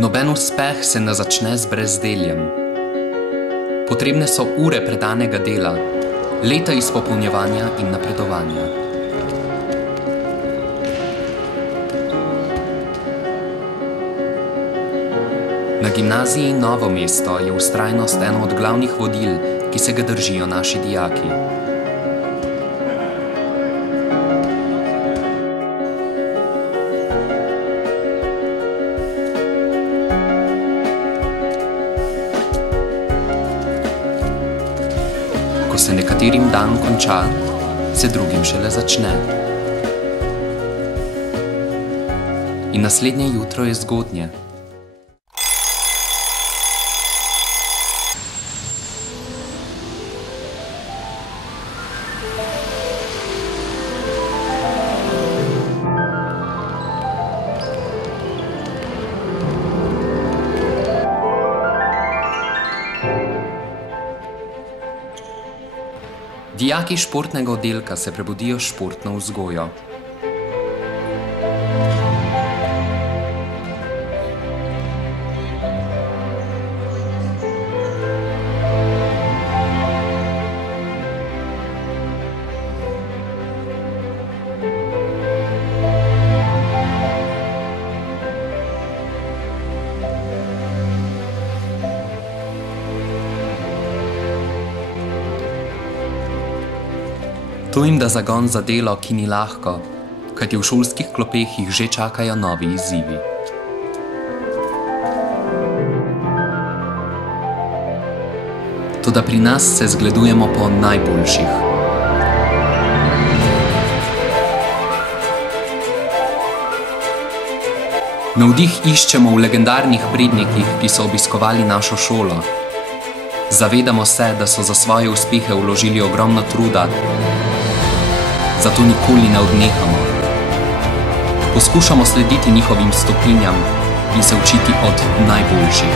Noben uspeh se ne začne z brezdeljem. Potrebne so ure predanega dela, leta izpopolnjevanja in napredovanja. Na gimnaziji Novo mesto je vztrajnost eno od glavnih vodil, ki se ga držijo naši dijaki. Ko se nekaterim dan konča, se drugim šele začne. In naslednje jutro je zgodnje. Dijaki športnega oddelka se prebudijo s športno vzgojo. To jim da zagon za delo, ki ni lahko, kajti v šolskih klopeh jih že čakajo novi izzivi. Toda pri nas se zgledujemo po najboljših. Navdih iščemo v legendarnih prednikih, ki so obiskovali našo šolo. Zavedamo se, da so za svoje uspehe vložili ogromno truda, zato nikoli ne odnehamo. Poskušamo slediti njihovim stopinjam in se učiti od najboljših.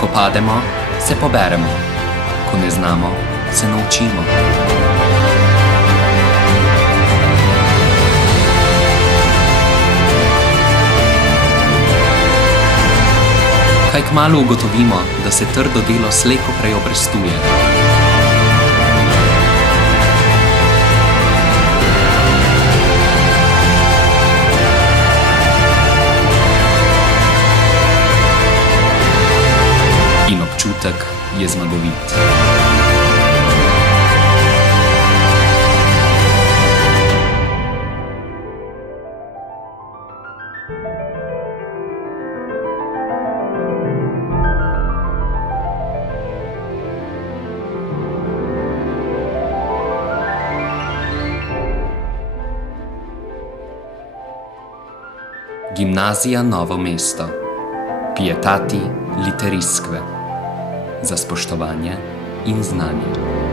Ko pademo, se poberemo. Ko ne znamo, se naučimo. Kaj kmalu ugotovimo, da se trdo delo slej ko prej obrestuje. In občutek je zmagovit. Gimnazija Novo mesto. Pietati literisque. Za spoštovanje in znanje.